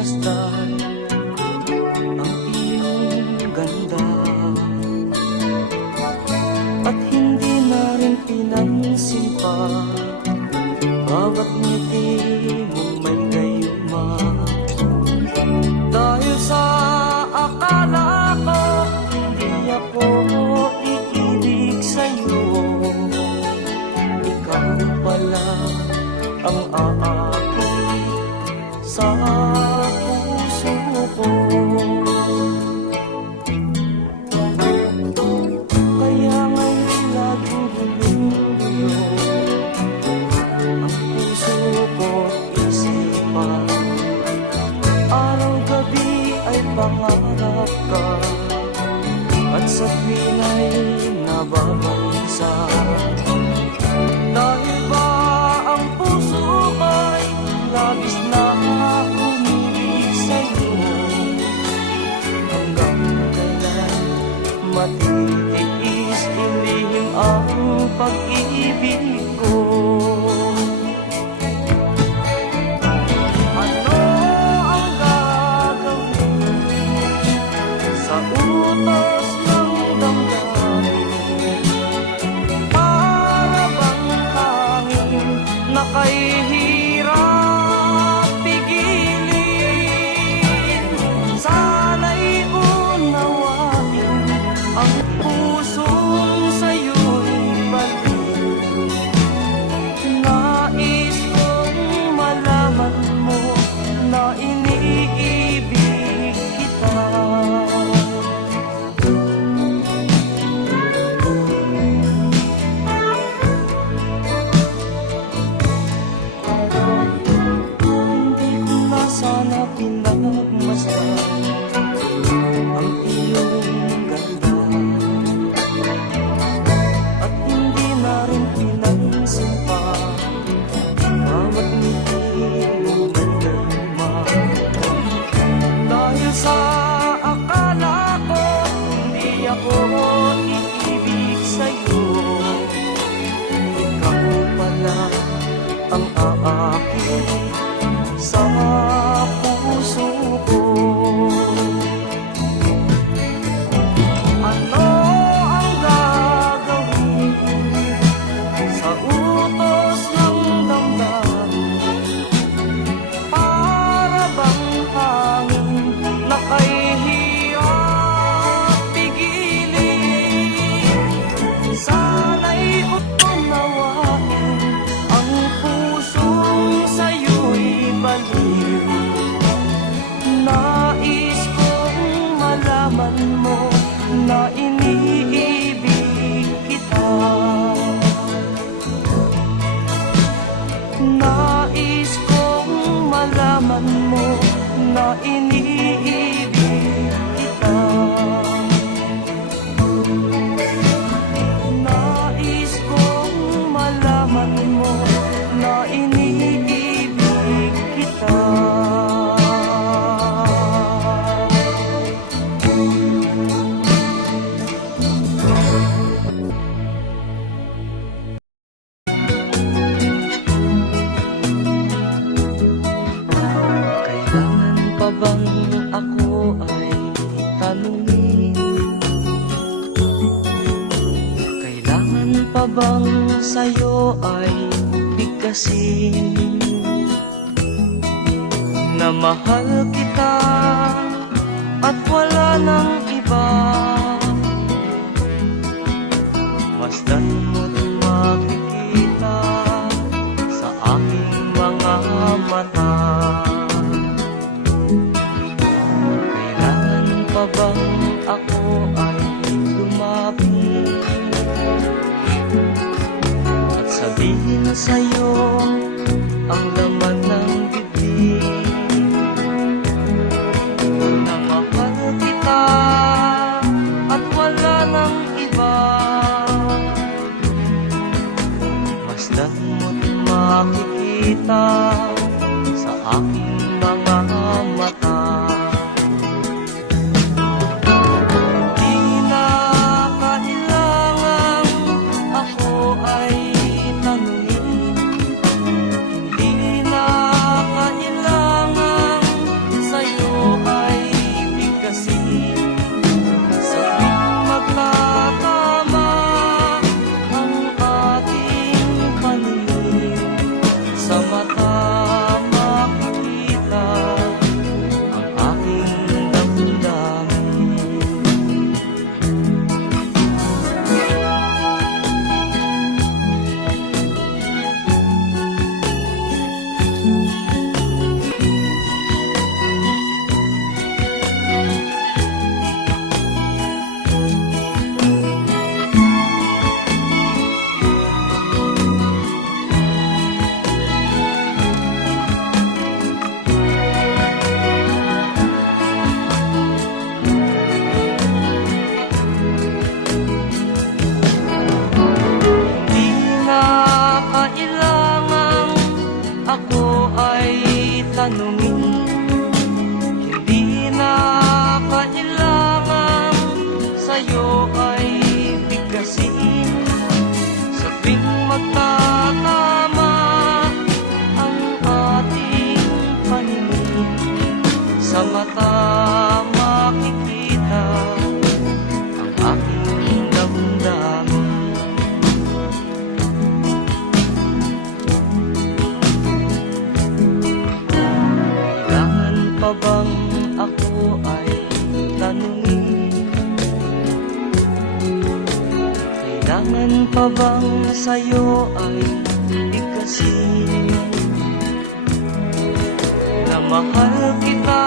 pinagmasdan ang iyong ganda, at hindi na rin pinansin pa bawat ngiti mong may gayuma. Dahil sa akala ko hindi ako iibig sa'yo, ikaw pala ang aakit sa puso ko. Kaya ngayon laging gulong-gulo ang puso ko't isipan. Araw-gabi ay pangarap ka, at sa tuwin ay nababansa. Dahil ba ang puso ko'y labis na umibig sa'yo, hanggang kailan matitiis ilihim ang pag-ibig ko? Ano ang gagawin sa utos ng damdamin? Para bang hangin na kahihirap pigilin? Sana'y unawain ang pusong sa'yo'y baliw. Nais kong malaman mo na iniibig kita. Hindi ko na sana pinagmasdan ang iyong ganda, at hindi na rin pinansin pa bawat ngiti mong may gayuma. Dahil sa akala ko hindi ako iibig sa'yo, ikaw pala ang aakit sa puso ko. Ano ang gagawin sa utos ng damdamin? Para bang hangin na kahihirap pigilin? Sana'y unawain ang pusong sa'yo'y baliw. Nais kong malaman mo na iniibig kita. Nais kong malaman mo na iniibig kita. Nais kong malaman mo na iniibig kita. Kailangan pa bang ako ay tanungin? Kailangan pa bang sa'yo ay bigkasin na mahal kita at wala nang iba? Masdan mo't makikita sa aking mga mata. Kailangan pa bang ako ay lumapit at sabihin sa'yo ang laman ng bibig, na mahal kita at wala nang iba? Masdan mo't makikita sa aking mga mata. Di na kailangang ako ay tanungin, hindi na kailangang tanungin. Hindi na kailangan sa'yo ay bigkasin. Sa tuwing magtatama ang ating paningin, sa mata makikita ang aking damdamin. Kailangan pa bang ako ay tanungin? Kailangan pa bang sa'yo ay bigkasin na mahal kita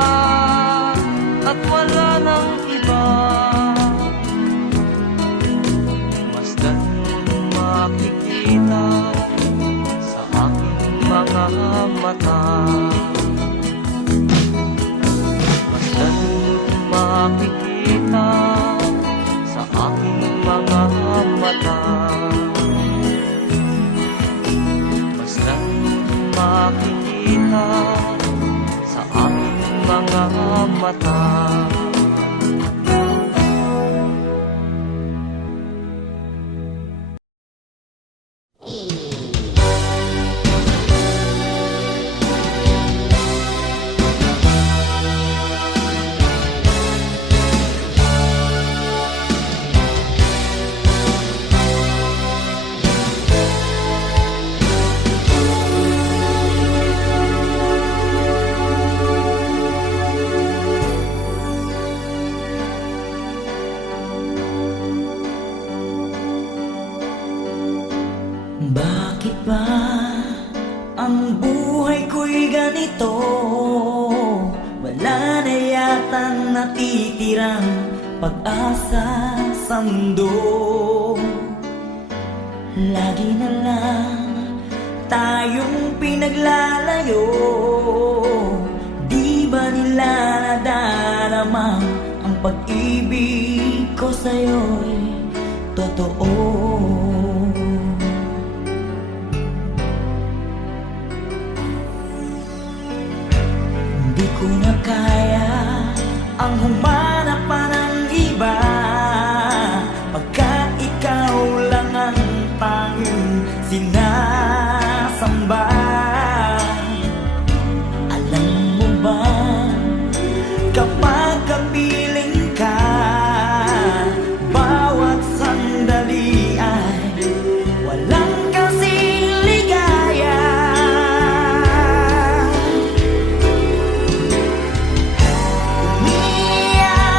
at wala nang iba? Masdan mo'ng makikita sa aking mga mata. Masdan mo'ng makikita sa aking mga mata. Masdan mo'ng makikita sa aking mga mata. Bakit ba ang buhay ko'y ganito? Wala na yatang natitirang pag-asa sa mundo. Lagi na lang tayong pinaglalayo. Di ba nila nadarama ang pag-ibig ko sa'yo'y totoo? Di ko na kaya ang humanap pa ng iba, pagkat ikaw lang ang tanging sinasamba. Alam mo ba, kapag kapiling ka, bawat sandali ay walang kasing ligaya. Umiiyak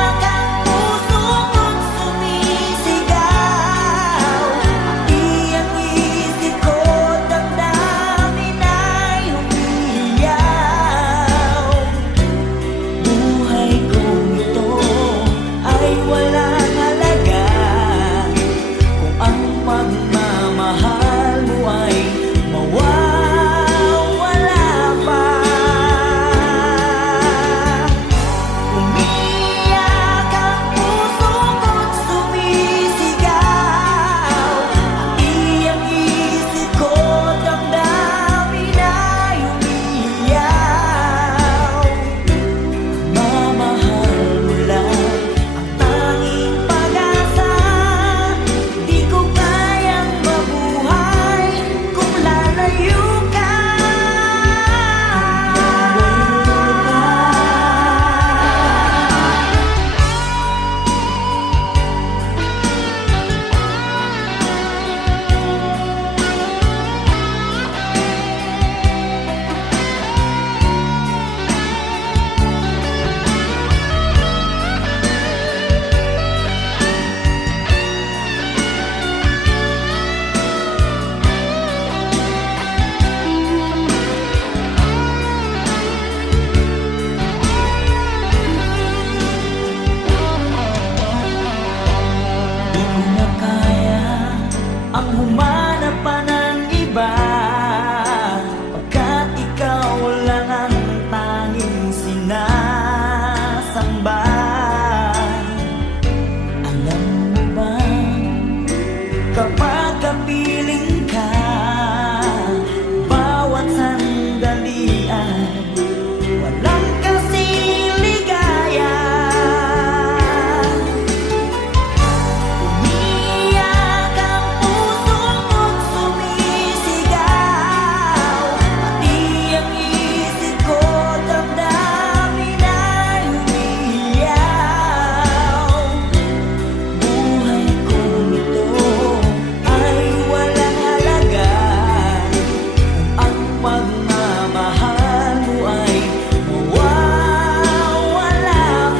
pagmamahal mo ay mawawala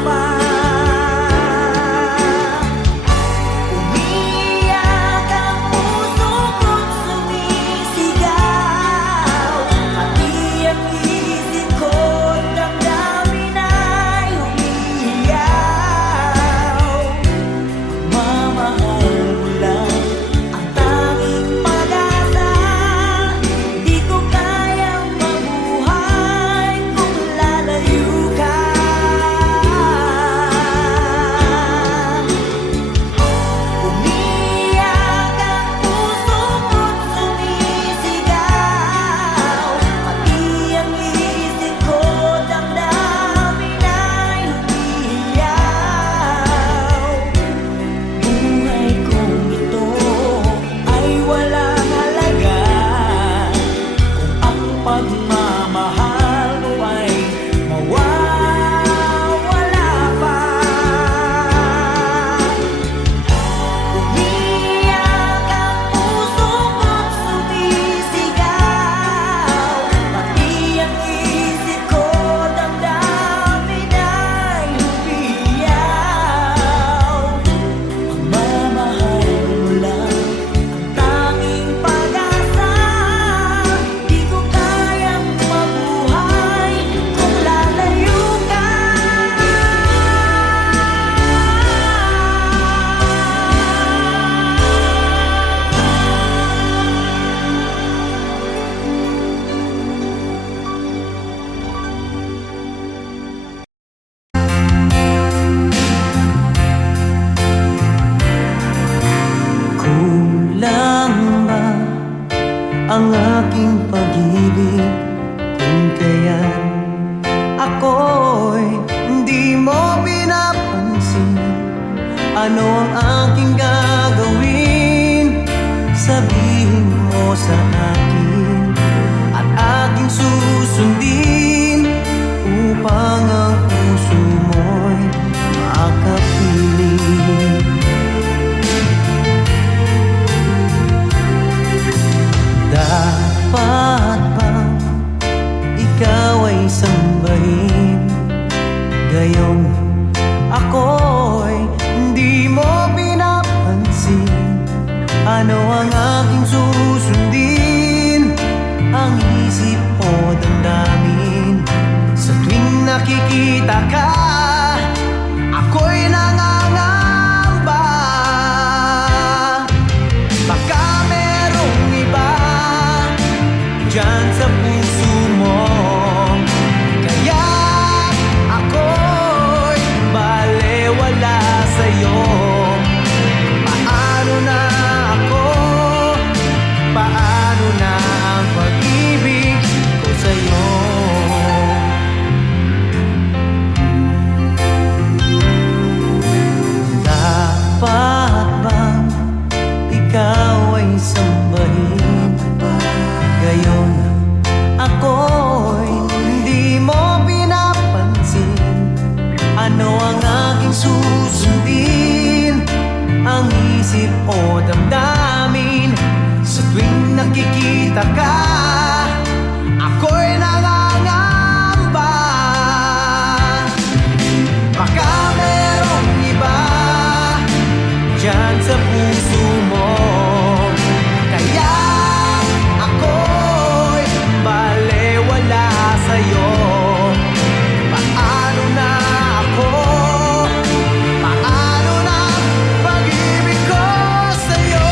pa. Umiyak ang puso ko't sumisigaw, pati ang isip ko't damdamin ay umiiyaw. Mamahal mo lang ang tanging pag-asa, di ko kayang mabuhay kung lalayo ka. Umiyak ang puso ko't sumisigaw, pati ang isip ko damdamin ay umiiyaw. Buhay kong ito ay walang halaga kung ang pagmamahal mo ay mawawala pa. Umiyak ang puso ko't sumisigaw, pati ang isip ko damdamin ay umiiyaw. Pagmamahal mo lang ang tanging pag-asa, di ko kayang mabuhay kung lalayo ka. Kulang ba ang aking pag-ibig kung kaya't ako'y hindi mo pinapansin? Ano ang aking gagawin? Sabihin mo sa akin at aking susundin upang ang puso mo'y makapiling. Dapat bang ikaw ay sambahin, gayong ako'y hindi mo pinapansin? Ano ang aking susundin? Ang isip o damdamin? Sa tuwing nakikita ka, ako'y nangangamba. Baka merong iba dyan sa puso mo, kaya ako'y balewala sa'yo. Paano na ako? Paano na ang pag-ibig ko sa'yo? Dapat bang ikaw ay sambahin, gayon ako'y hindi mo pinapansin? Ano ang aking susundin? Ang isip o damdamin? Sa tuwing nakikita ka, ako'y nangangamba. Baka merong iba dyan sa puso mo, kaya ako'y balewala sa'yo. Paano na ako? Paano na pag-ibig ko sa'yo?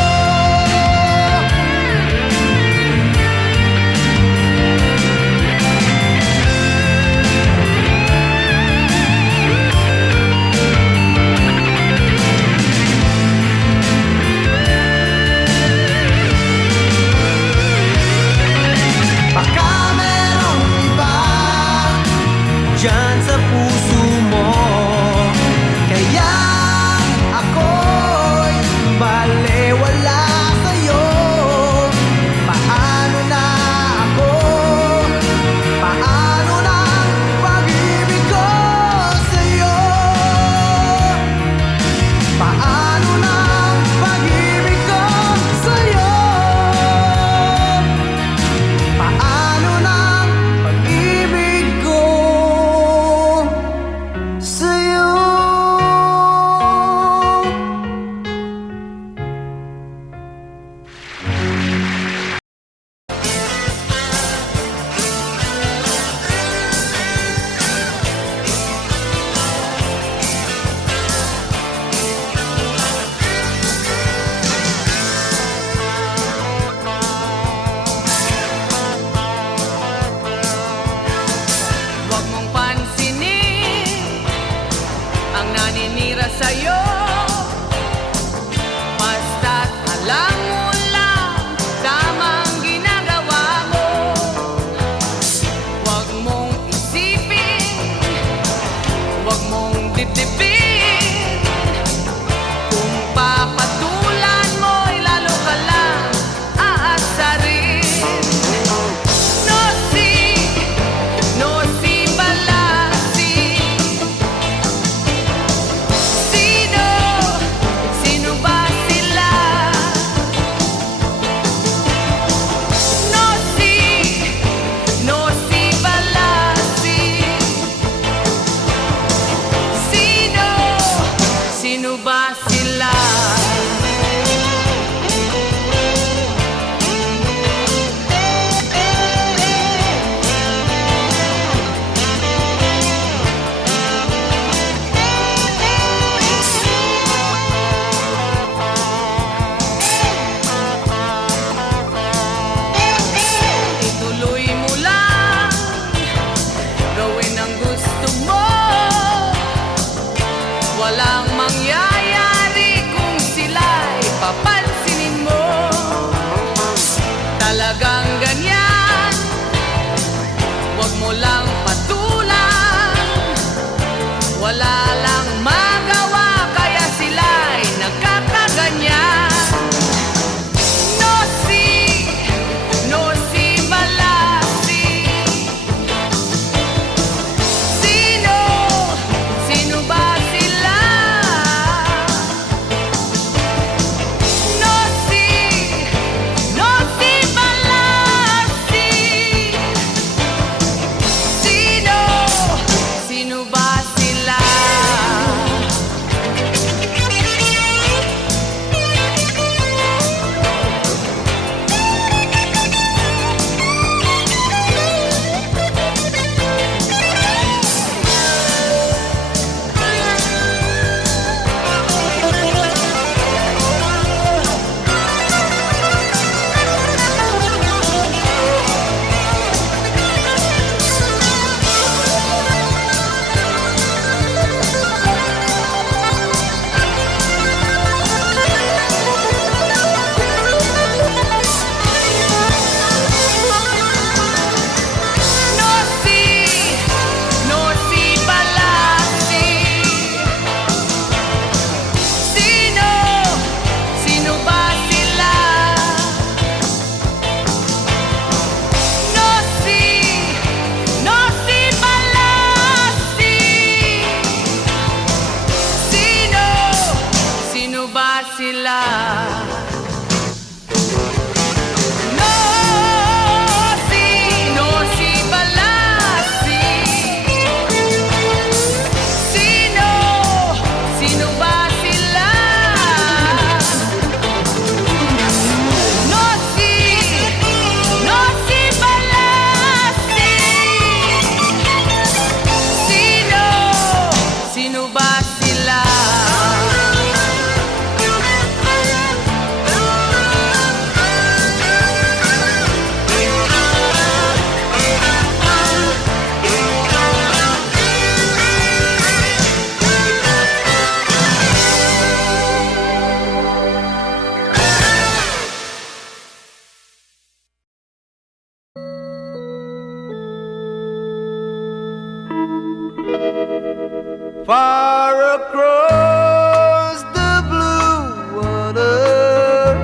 far across the blue water,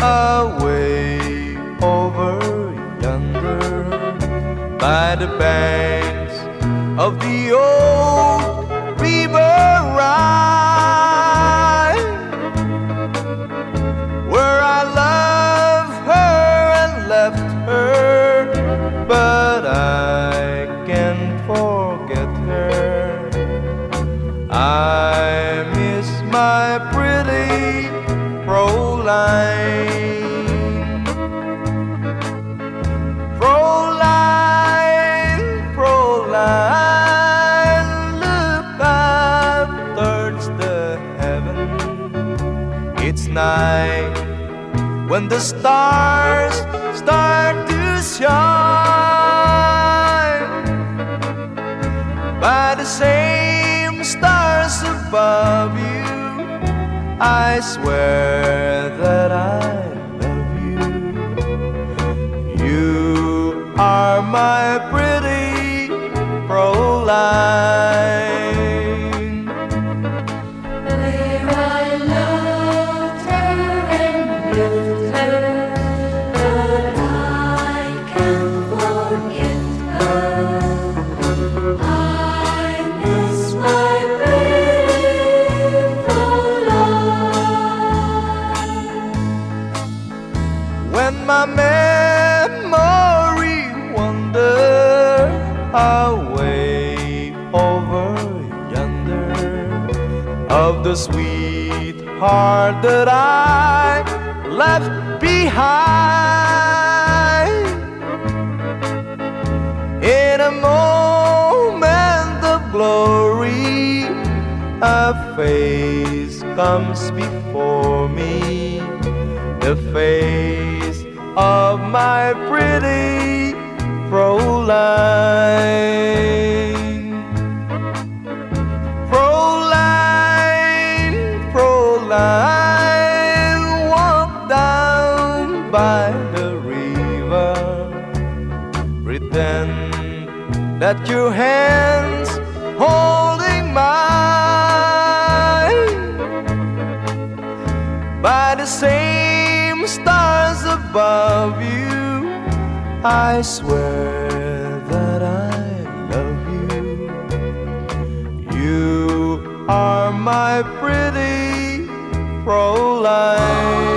away over yonder, by the banks of the old river Rhine, where I loved her and left her, but I can't forget her. I miss my pretty Fräulein. Fräulein, Fräulein, look up towards the heaven. It's night when the stars start to shine. By the same stars above you, I swear that I love you. You are my pretty Fräulein. Where I loved her and lived her, but I can't forget her. I miss my pretty Fräulein. When my memory wanders away over yonder, of the sweetheart that I left behind, in a moment of glory, a face comes before me, the face of my pretty Fräulein. Fräulein, Fräulein, walk down by the river, pretend that your hands holding mine. By the same stars above you, I swear that I love you. You are my pretty Fräulein.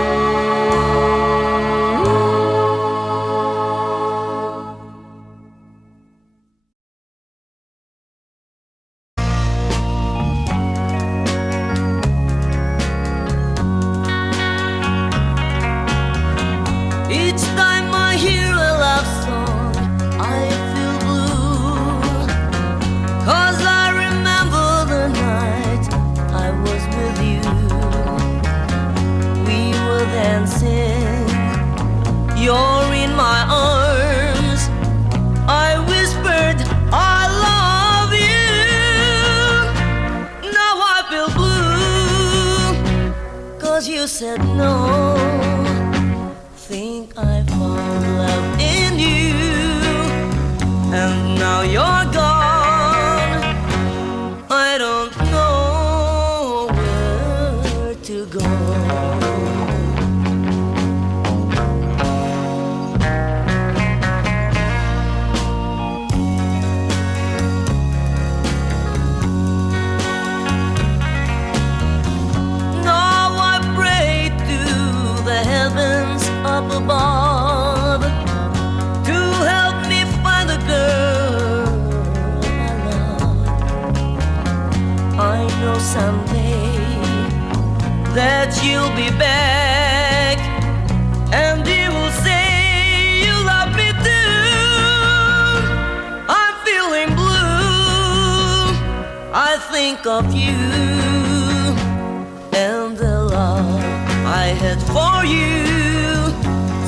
Each time I hear a love song, I feel blue, 'cause I remember the night I was with you. We were dancing, you're in my arms. I whispered, I love you. Now I feel blue, 'cause you said no. Think I found love in you, and now you're gone. I don't know where to go. Now I pray to the heavens up above to help me find the girl I love. I know someday that you'll be back, and you will say you love me too. I'm feeling blue, I think of you and the love I had for you.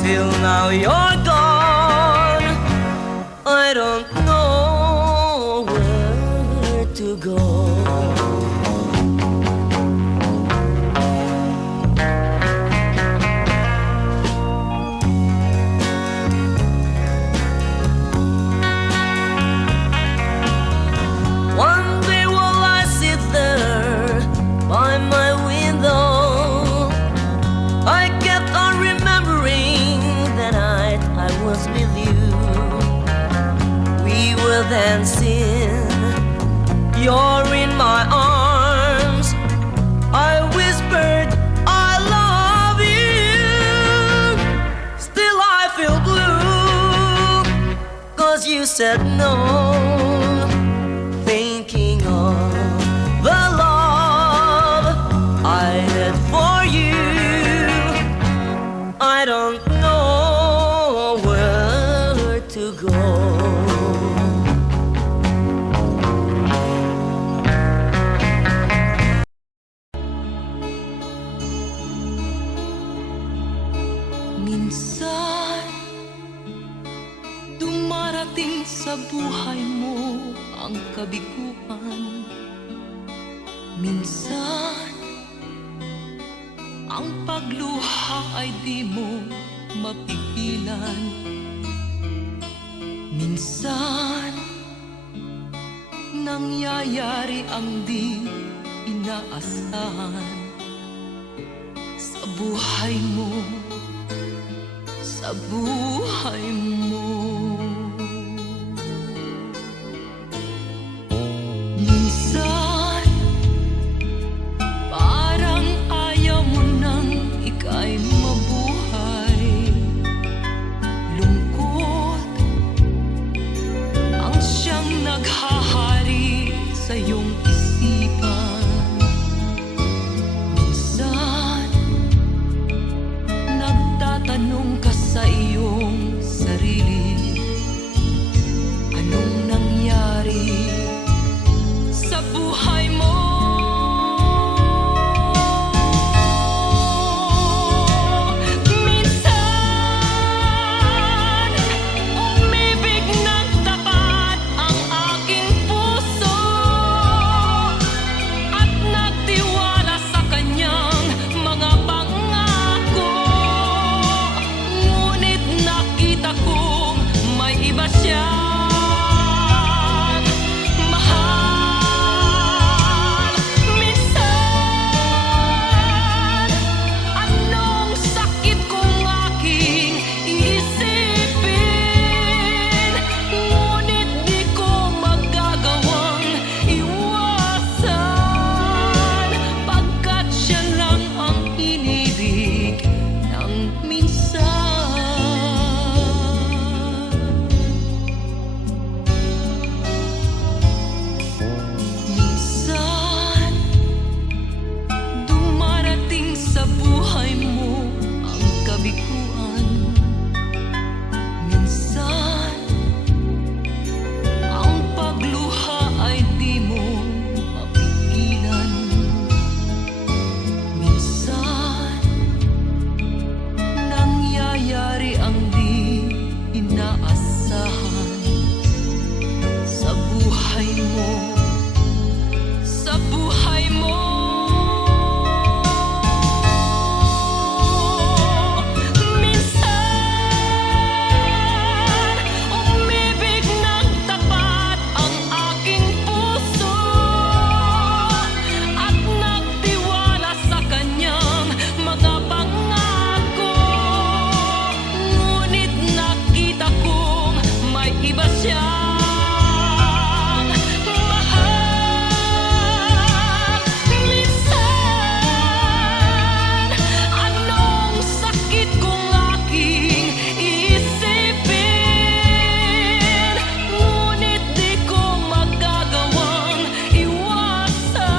Till now you're gone, I don't know where to go. One day while I sit than sin. You're in my arms. I whispered, I love you. Still I feel blue, 'cause you said no. Thinking of the love I had for you, I don't know where to go. Minsan, dumarating sa buhay mo ang kabiguan. Minsan, ang pagluha ay di mo mapigilan. Minsan, nangyayari ang di inaasahan sa buhay mo, sa buhay mo. Minsan, parang ayaw mo nang ika'y mabuhay. Lungkot ang siyang naghahari sa iyong isipan. Minsan, nagtatanong ka sa iyong sarili, anong nangyari sa buhay mo? Minsan, umibig ng tapat ang aking puso at nagtiwala sa kanyang mga pangako. Ngunit nakita kong may iba siyang mahal. Minsan, anong sakit kong aking iisipin, ngunit di ko magagawang iwasan, pagkat siya lang ang inibig ng minsan. Minsan, dumarating sa buhay mo ang kabiguan. Minsan, ang pagluha ay di mo mapigilan. Minsan, nangyayari ang di inaasahan sa buhay mo, sa buhay mo. Minsan, umibig ng tapat ang aking puso at nagtiwala sa kanyang mga pangako. Ngunit nakita kong may iba siyang mahal. Minsan, anong sakit kong aking iisipin, ngunit di ko magagawang iwasan,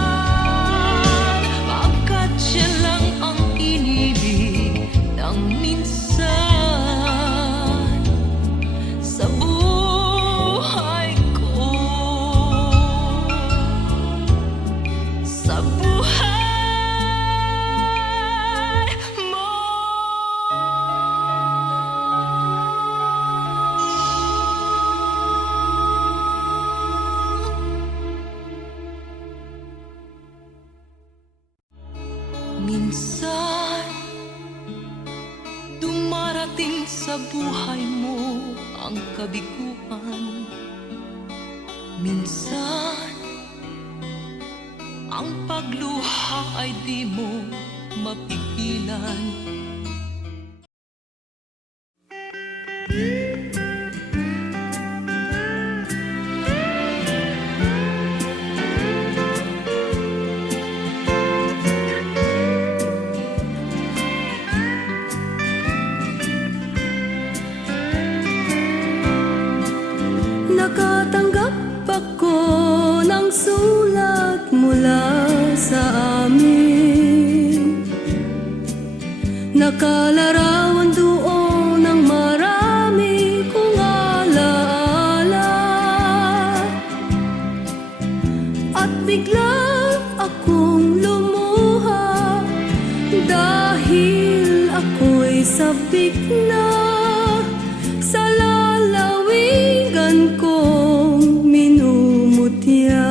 pagkat siya lang ang inibig ng minsan sa buhay ko, sa buhay mo. Minsan, dumarating sa buhay mo ang kabiguan. Minsan, ang pagluha ay di mo mapigilan. Nakatanggap ako ng sulat mula sa amin. Nakalarawan doon ng marami kong alaala. At bigla akong lumuha dahil ako'y sabik na sa lalawigan kong minumutya.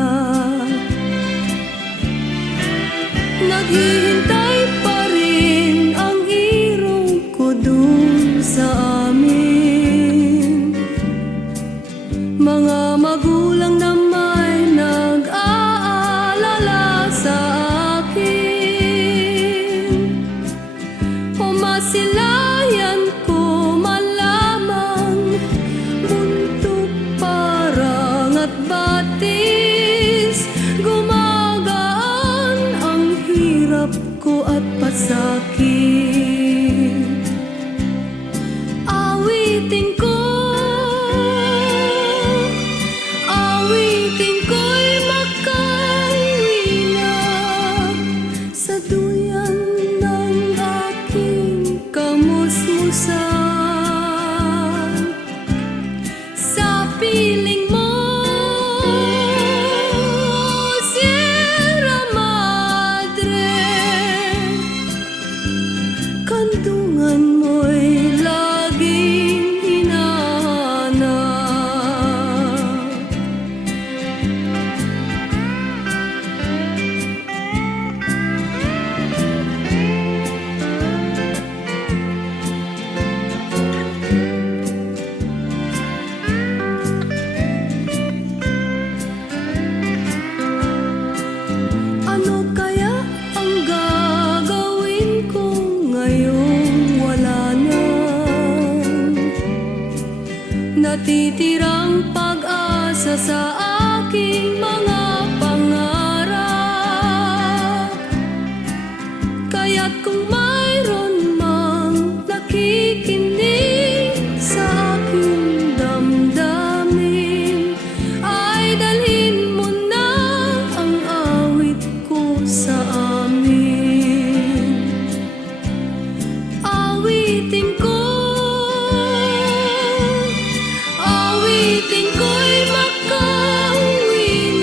Naghihintay pa rin ang irong ko dun sa amin. Mga magulang na may nag-aalala sa akin. Masilayan ko man lamang buntot parang at batis. Gumagaan ang hirap ko at pasakit. Awitin ko, awitin ko'y makauwi na sa duyan ng aking kamusmusan. Sa piling mo, Sierra Madre, kandungan mo'y laging hinahanap. Ano kaya ang gagawin ko ngayong wala na? Natitirang pag-asa sa aking mga pangarap. Kaya't kung mayroon mang nakikinig sa aking damdamin, ay dalhin mo na ang awit ko sa amin. Awitin ko, awitin ko'y makauwi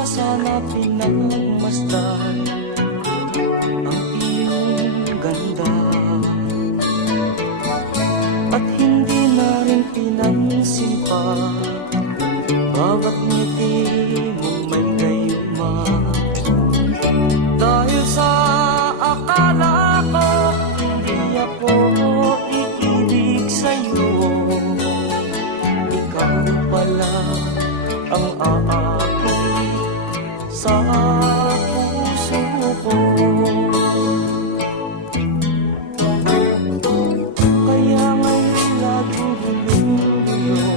na sana pinagmasdan ang iyong ganda, at hindi na rin pinansin pa bawat ngiti mong may gayuma. Dahil sa akala ko hindi ako iibig sa'yo, ikaw pala ang aakit sa puso ko. Kaya ngayon laging gulong-gulo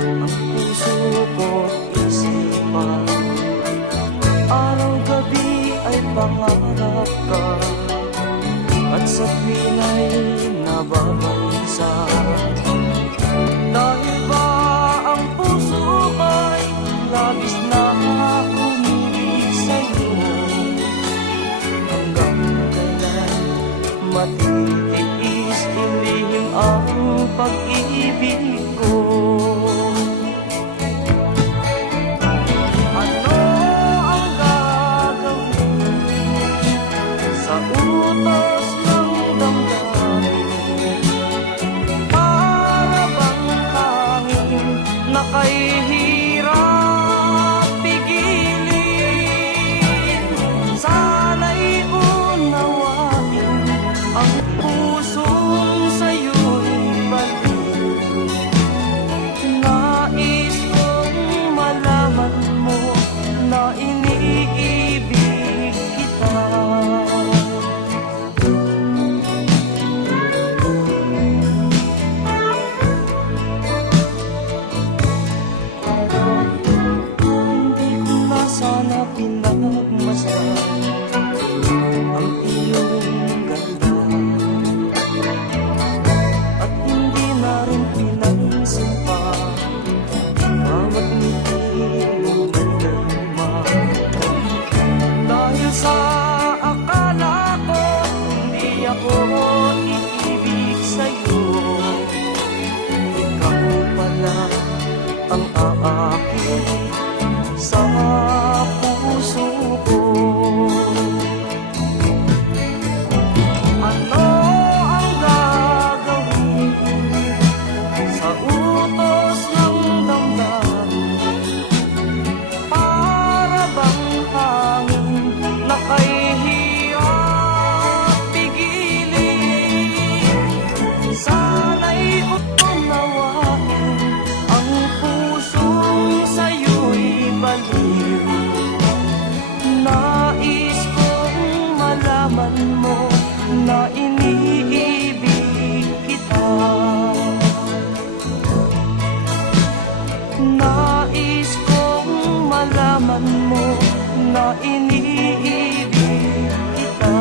ang puso ko't isipan. Araw-gabi ay pangarap ka, at sa tuwin ay nababalisa. Dahil ba ang puso ko'y labis na umibig sa'yo, hanggang kailan matitiis ilihim ang pag-ibig ko? Ano ang gagawin sa utos ng damdamin? Para bang hangin na kahihirap pigilin? Sana'y unawain ang pusong sa'yo'y baliw. Nais kong malaman mo na iniibig kita. Hindi ko na sana pinagmasdan ang iyong ganda, at hindi na rin pinansin pa bawat ngiti mong may gayuma. Dahil sa akala ko hindi ako iibig sa'yo, ikaw pala ang aakit sa puso ko. Ano ang gagawin sa utos ng damdamin? Para bang hangin na kahihirap pigilin? Sana'y unawain ang pusong sa'yo'y baliw. Nais kong malaman mo na iniibig kita. Nais kong malaman mo na iniibig kita.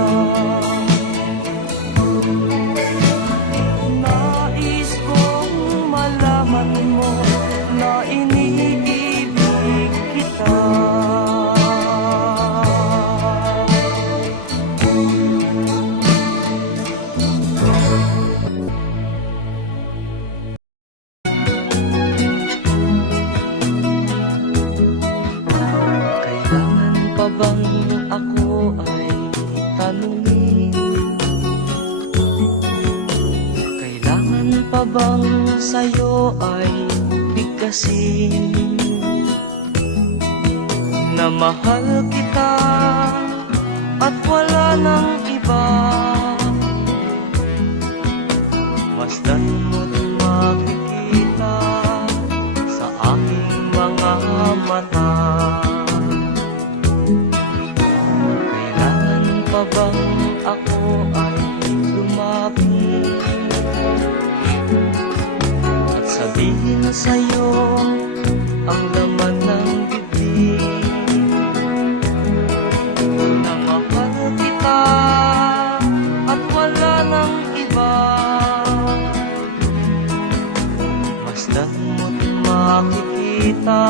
Nais kong malaman mo na iniibig kita. Kailangan pa bang ako ay tanungin? Kailangan pa bang sa'yo ay bigkasin na mahal kita at wala nang iba? Masdan mo't makikita sa aking mga mata. Kailangan pa bang ako ay lumapit at sabihin sa'yo ang laman ng bibig, na mahal kita at wala nang iba? Masdan mo't makikita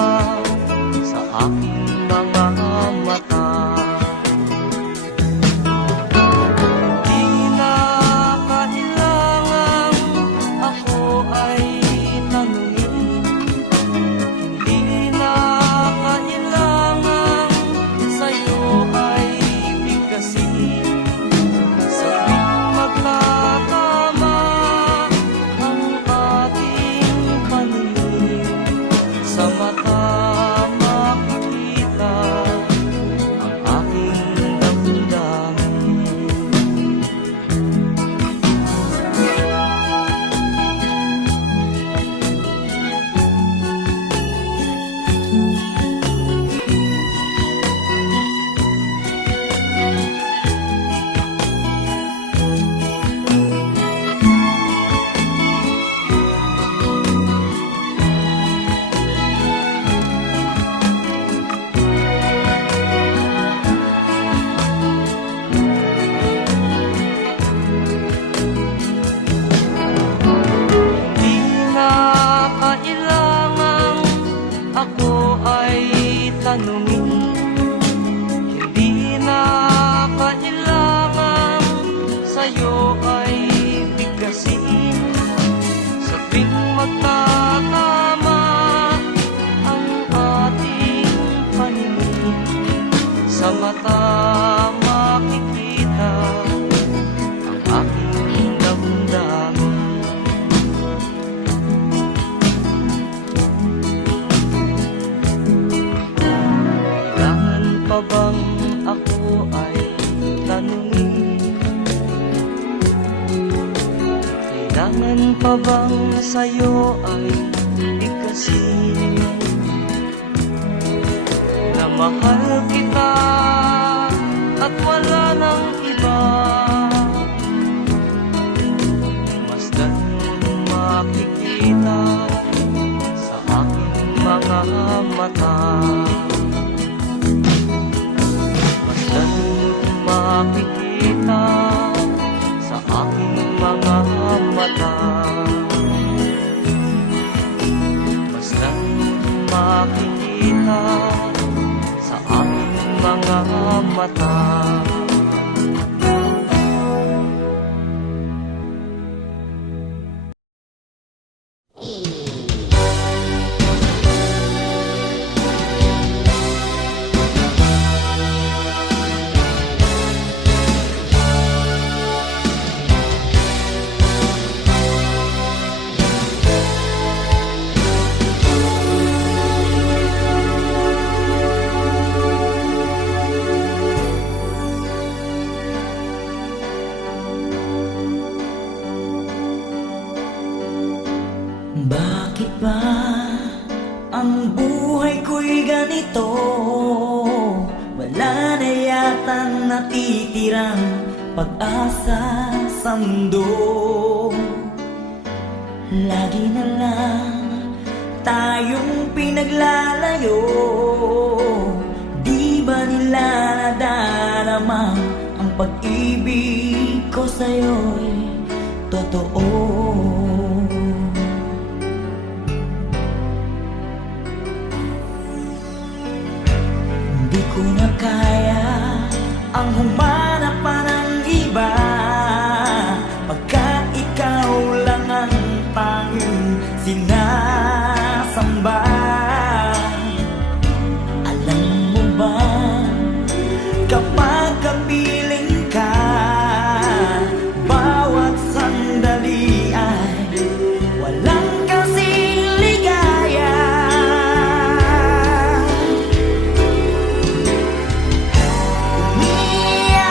sa aking mga mata. Di na kailangan ako ay tanungin, di na kailangan tanungin. Hindi na kailangan sa'yo ay bigkasin. Sa tuwing magtatama ang ating paningin, sa mata makikita ang aking damdamin. Kailangan pa bang ako ay tanungin? Kailangan pa bang sa'yo ay bigkasin na mahal kita at wala nang iba? Masdan mo makikita sa aking mga mata. Masdan mo makikita sa aking mga mata. Masdan mo makikita sa aking mga mata. Bakit ba ang buhay ko'y ganito? Wala na yatang natitirang pag-asa sa mundo. Lagi na lang tayong pinaglalayo. Di ba nila nadarama ang pag-ibig ko sa'yo'y totoo? Di ko na kaya ang humanap pa ng iba, pagkat ikaw lang ang tanging sinasamba. Alam mo ba, kapag kapiling ka, bawat sandali ay walang kasing ligaya. Umiiyak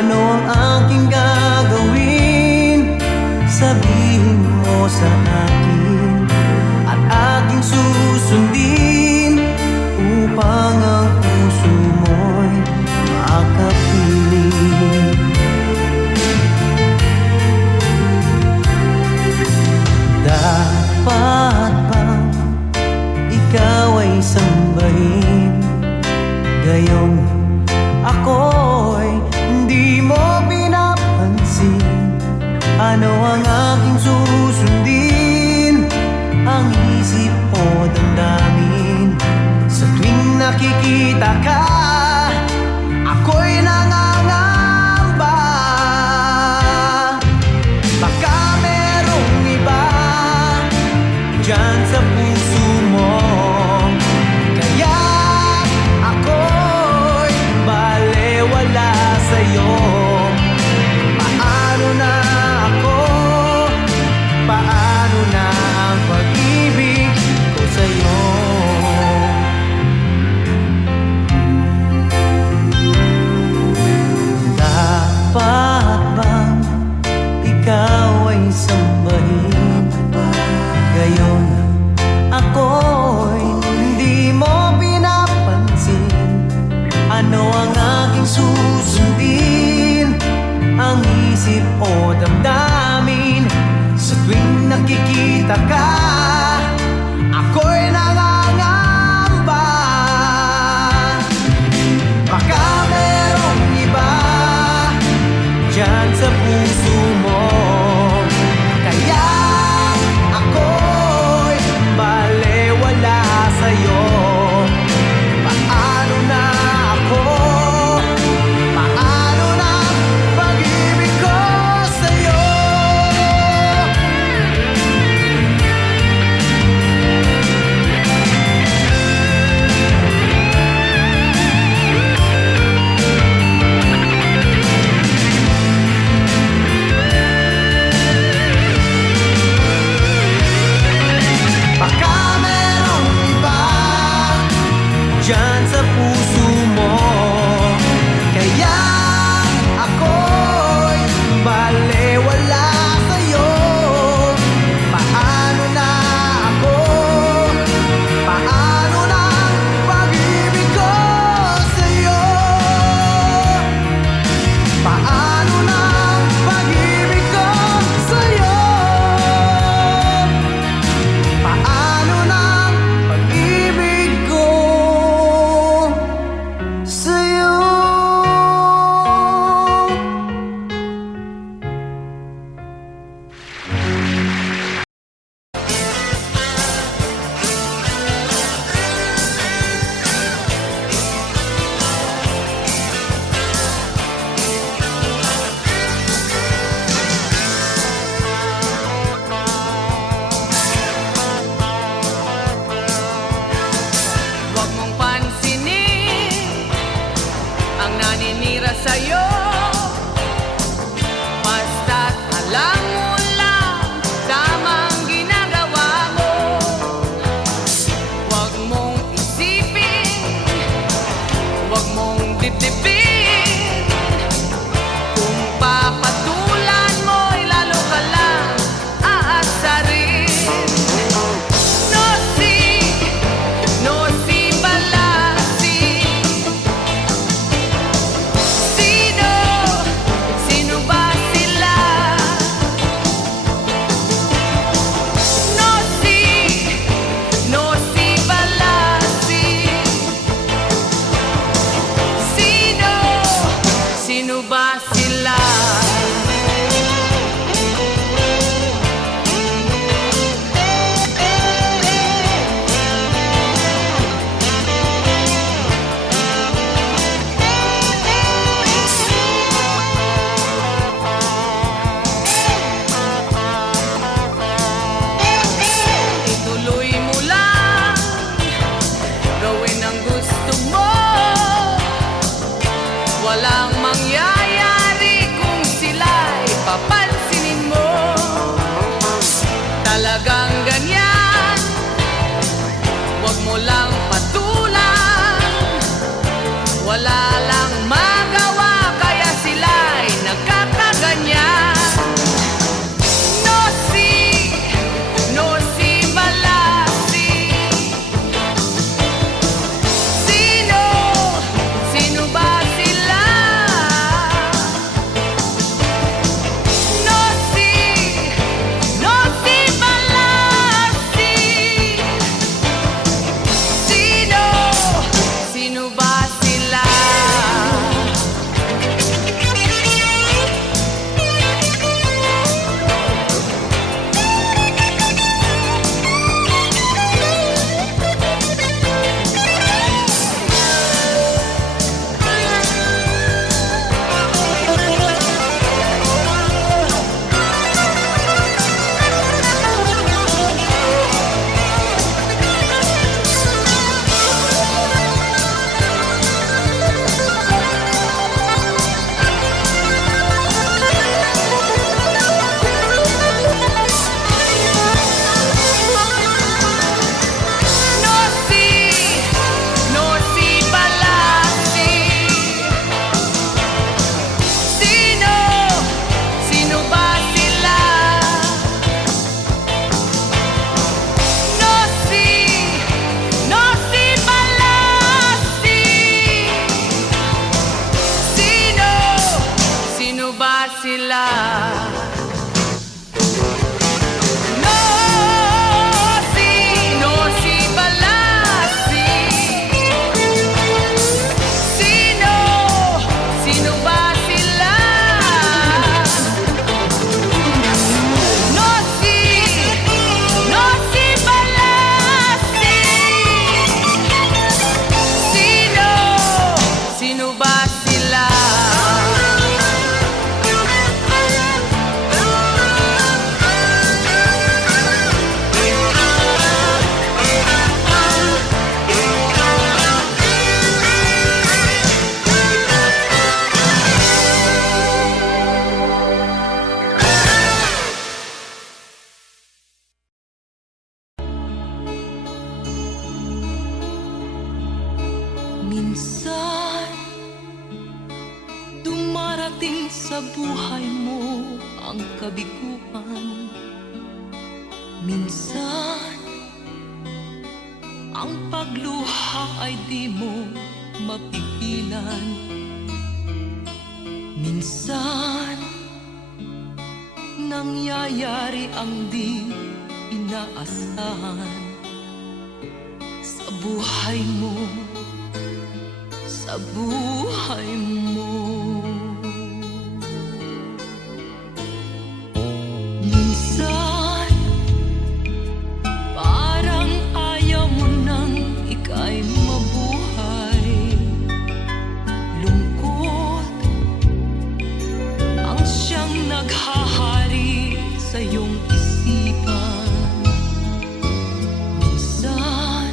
Ano ang aking gagawin? Sabihin mo sa akin at aking susundin upang ang puso mo'y makapiling. Dapat bang ikaw ay sambahin? Gayong ako'y hindi mo pinapansin. Ano ang aking susundin? Ang isip o damdamin? Sa tuwing nakikita ka, ako'y nangangamba. Baka merong iba dyan sa puso mo, kaya ako'y balewala sa'yo. Paano na ako? Paano na ang pag-ibig ko sa'yo? Dapat bang ikaw ay sambahin? Gayon ako'y hindi mo pinapansin. Ano ang aking susundin? Ang isip o damdamin? Sa tuwing nakikita ka, ako'y nangangamba. Baka merong iba dyan sa puso mo, kaya ako'y balewala sa'yo. Paano na ako? Paano na pag-ibig ko sa'yo? Baka merong iba dyan sa puso mo, kaya ako'y balewala sa'yo. Paano na ako? Paano na pag-ibig ko sa'yo? Paano na pag-ibig ko sa'yo? Paano na pag-ibig ko Minsan, dumarating sa buhay mo ang kabiguan. Minsan, ang pagluha ay di mo mapigilan. Minsan, nangyayari ang di inaasahan sa buhay mo, sa buhay mo. Minsan, parang ayaw mo nang ika'y mabuhay. Lungkot ang siyang naghahari sa iyong isipan. Minsan,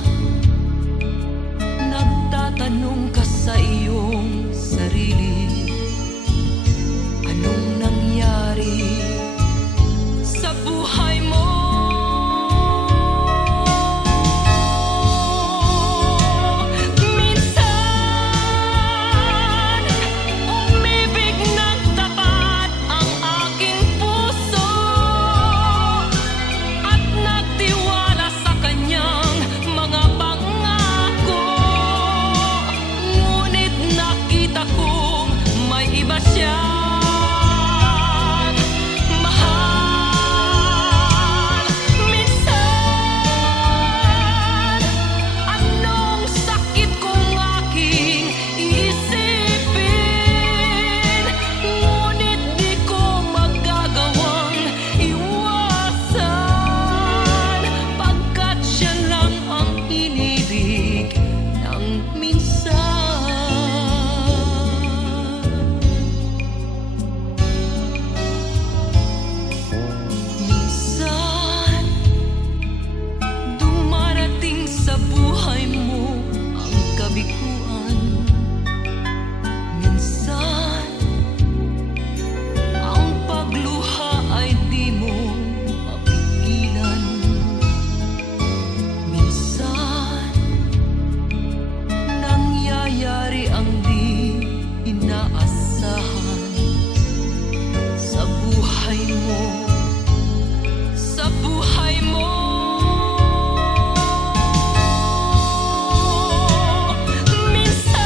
nagtatanong ka sa iyong sarili, anong nangyari sa buhay mo? Minsan, umibig ng tapat ang aking puso at nagtiwala sa kanyang mga pangako. Ngunit nakita kong may iba siyang mahal. Minsan, anong sakit kong aking iisipin, ngunit di ko magagawang iwasan, pagkat siya lang ang inibig ng minsan. Minsan, dumarating sa buhay mo ang kabiguan. Minsan, ang pagluha ay di mo mapigilan. Minsan, nangyayari ang di inaasahan sa buhay mo, sa buhay mo. Minsan,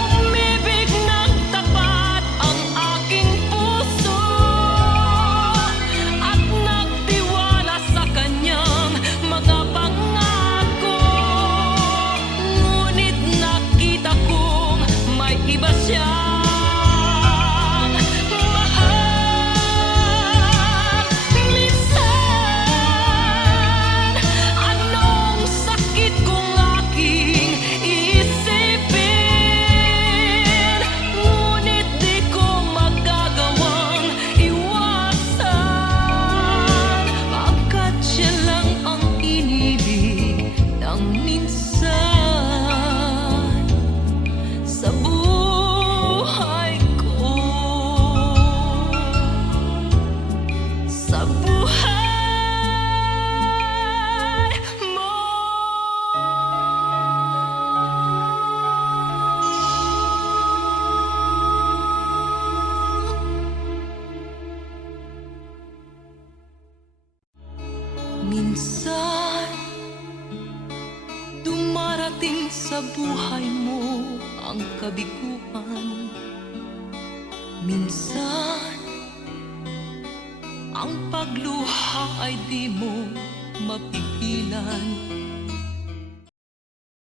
umibig ng tapat ang aking puso at nagtiwala sa kanyang mga pangako. Ngunit nakita kong may iba siyang mahal. Minsan, anong sakit kong aking iisipin, ngunit di ko magagawang iwasan, pagkat siya lang ang inibig ng minsan sa buhay ko, sa buhay mo. Minsan, dumarating sa buhay mo ang kabiguan. Minsan, ang pagluha ay di mo mapigilan.